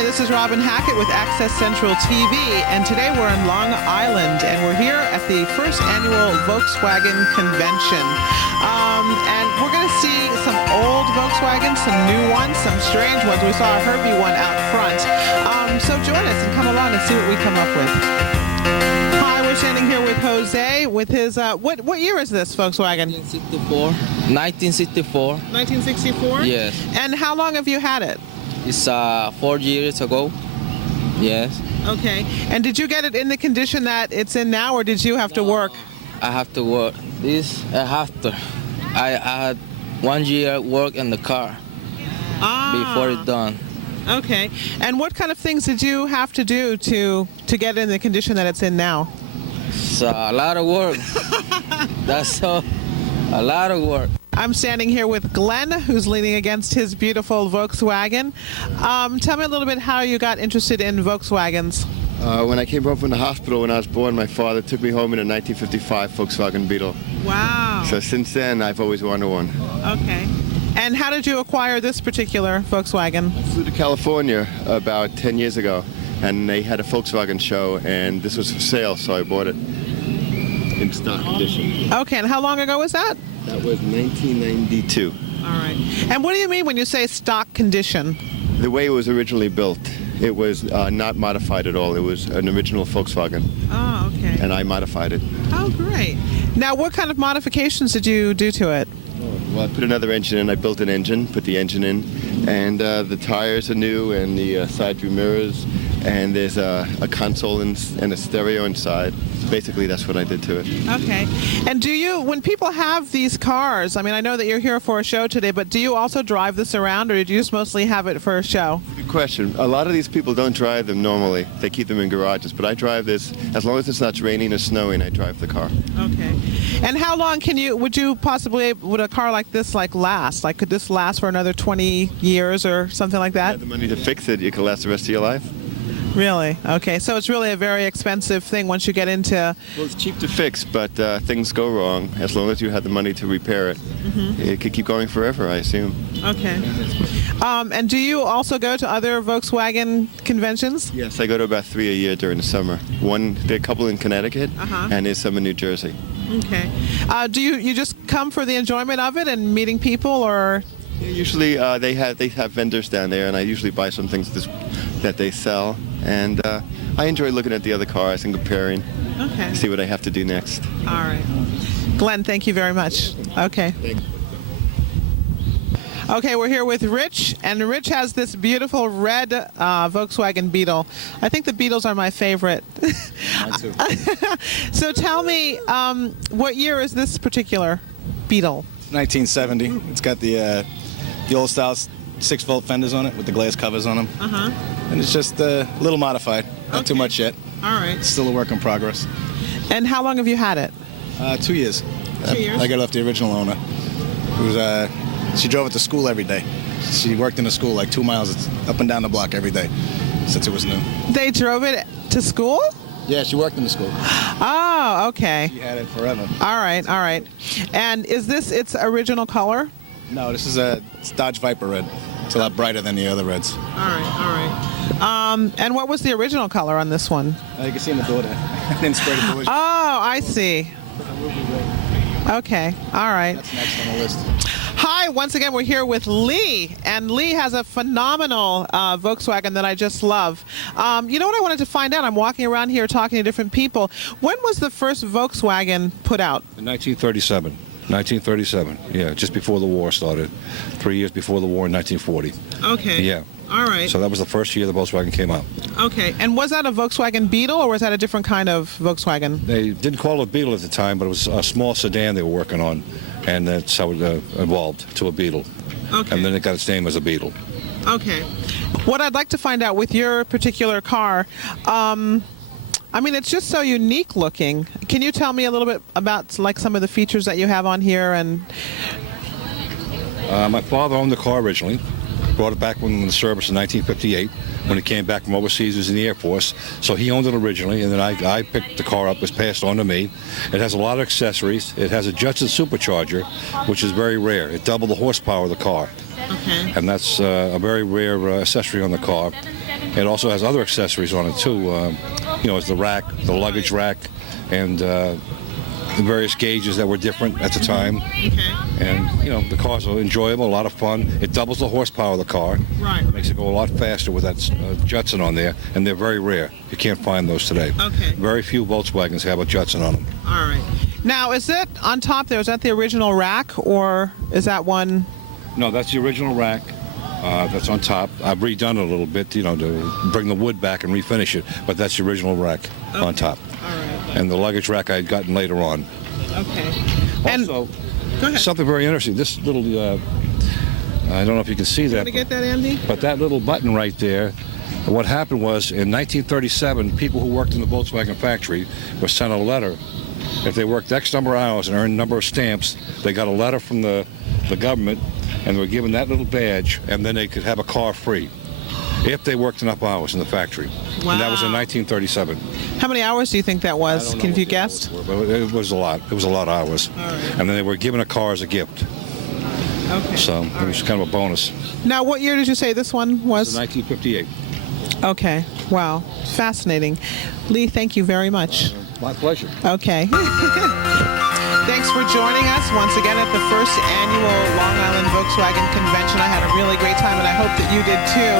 Hi, this is Robin Hackett with Access Central TV, and today we're in Long Island, and we're here at the first annual Volkswagen convention. And we're going to see some old Volkswagens, some new ones, some strange ones. We saw a Herbie one out front. So join us and come along and see what we come up with. Hi, we're standing here with Jose with his, what year is this Volkswagen? 1964. 1964? Yes. And how long have you had it? It's 4 years ago. Yes. Okay. And did you get it in the condition that it's in now, or did you have to work? I have to work. I have to. I had 1 year work in the car before it's done. Okay. And what kind of things did you have to do to get it in the condition that it's in now? It's a lot of work. That's a lot of work. I'm standing here with Glenn, who's leaning against his beautiful Volkswagen. Tell me a little bit how you got interested in Volkswagens. When I came home from the hospital when I was born, my father took me home in a 1955 Volkswagen Beetle. Wow. So since then, I've always wanted one. Okay. And how did you acquire this particular Volkswagen? I flew to California about 10 years ago, and they had a Volkswagen show, and this was for sale, so I bought it in stock condition. Okay, and how long ago was that? That was 1992. All right. And what do you mean when you say stock condition? The way it was originally built, it was not modified at all. It was an original Volkswagen. Oh, okay. And I modified it. Oh, great. Now, what kind of modifications did you do to it? Well, I put another engine in. I built an engine, put the engine in, and the tires are new, and the side view mirrors, and there's a console and a stereo inside. Basically, that's what I did to it. Okay. And do you, when people have these cars, I mean, I know that you're here for a show today, but do you also drive this around, or did you just mostly have it for a show? Good question. A lot of these people don't drive them normally. They keep them in garages, but I drive this, as long as it's not raining or snowing, I drive the car. Okay. And how long would a car like this last? Like, could this last for another 20 years or something like that? If you have the money to fix it, you can last the rest of your life. Really? Okay, so it's really a very expensive thing once you get into... Well, it's cheap to fix, but things go wrong. As long as you have the money to repair it, it could keep going forever, I assume. Okay. And do you also go to other Volkswagen conventions? Yes, I go to about 3 a year during the summer. There are a couple in Connecticut, and there's some in New Jersey. Okay. Do you just come for the enjoyment of it and meeting people, or...? Yeah, usually they have vendors down there, and I usually buy some things that they sell. And I enjoy looking at the other cars and comparing. Okay. See what I have to do next. All right. Glenn, thank you very much. Okay. Thanks. Okay, we're here with Rich, and Rich has this beautiful red Volkswagen Beetle. I think the Beetles are my favorite. Mine too. So tell me, what year is this particular Beetle? 1970. It's got the old style 6-volt fenders on it with the glass covers on them. And it's just a little modified. Not too much yet. All right. It's still a work in progress. And how long have you had it? 2 years. 2 years? I got it off the original owner. It was, she drove it to school every day. She worked in the school like 2 miles up and down the block every day since it was new. They drove it to school? Yeah, she worked in the school. Oh, okay. She had it forever. All right, all right. And is this its original color? No, this is it's Dodge Viper red. It's a lot brighter than the other reds. All right, all right. And what was the original color on this one? You can see in the door there. Then spray the doors. Oh, I see. Okay, all right. That's next on the list. Hi, once again, we're here with Lee, and Lee has a phenomenal Volkswagen that I just love. You know what I wanted to find out? I'm walking around here talking to different people. When was the first Volkswagen put out? In 1937. 1937, yeah, just before the war started. 3 years before the war in 1940. Okay. Yeah. All right. So that was the first year the Volkswagen came out. Okay. And was that a Volkswagen Beetle, or was that a different kind of Volkswagen? They didn't call it a Beetle at the time, but it was a small sedan they were working on, and that's how it evolved to a Beetle. Okay. And then it got its name as a Beetle. Okay. What I'd like to find out with your particular car, I mean, it's just so unique looking. Can you tell me a little bit about some of the features that you have on here? And my father owned the car originally. Brought it back when the service in 1958. When he came back from overseas, he was in the Air Force. So he owned it originally, and then I picked the car up. It was passed on to me. It has a lot of accessories. It has a adjusted supercharger, which is very rare. It doubled the horsepower of the car. Okay. and that's a very rare accessory on the car. It also has other accessories on it too. It's the rack, the luggage rack, and the various gauges that were different at the time. Okay. And the cars are enjoyable, a lot of fun. It doubles the horsepower of the car. Right. Makes it go a lot faster with that Judson on there, and they're very rare. You can't find those today. Okay. Very few Volkswagens have a Judson on them. All right. Now, is it on top there? Is that the original rack, or is that one? No, that's the original rack. That's on top. I've redone it a little bit, to bring the wood back and refinish it. But that's the original rack on top. All right. And the luggage rack I had gotten later on. Okay. Also, Go ahead. something very interesting. This little, I don't know if you can see that. Want to get that, Andy? But that little button right there, what happened was in 1937, people who worked in the Volkswagen factory were sent a letter. If they worked X number of hours and earned a number of stamps, they got a letter from the government, and they were given that little badge, and then they could have a car free if they worked enough hours in the factory. Wow. And that was in 1937. How many hours do you think that was? I don't know Can what you the guess? hours were, but it was a lot. It was a lot of hours. All right. And then they were given a car as a gift. Okay. So it was kind of a bonus. Now, what year did you say this one It was was? 1958. Okay. Wow. Fascinating. Lee, thank you very much. My pleasure. Okay. Thanks for joining us once again at the first annual Long Island Volkswagen Convention. I had a really great time, and I hope that you did too.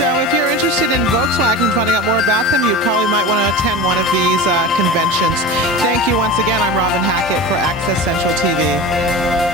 So if you're interested in Volkswagen, finding out more about them, you probably might want to attend one of these conventions. Thank you once again. I'm Robin Hackett for Access Central TV.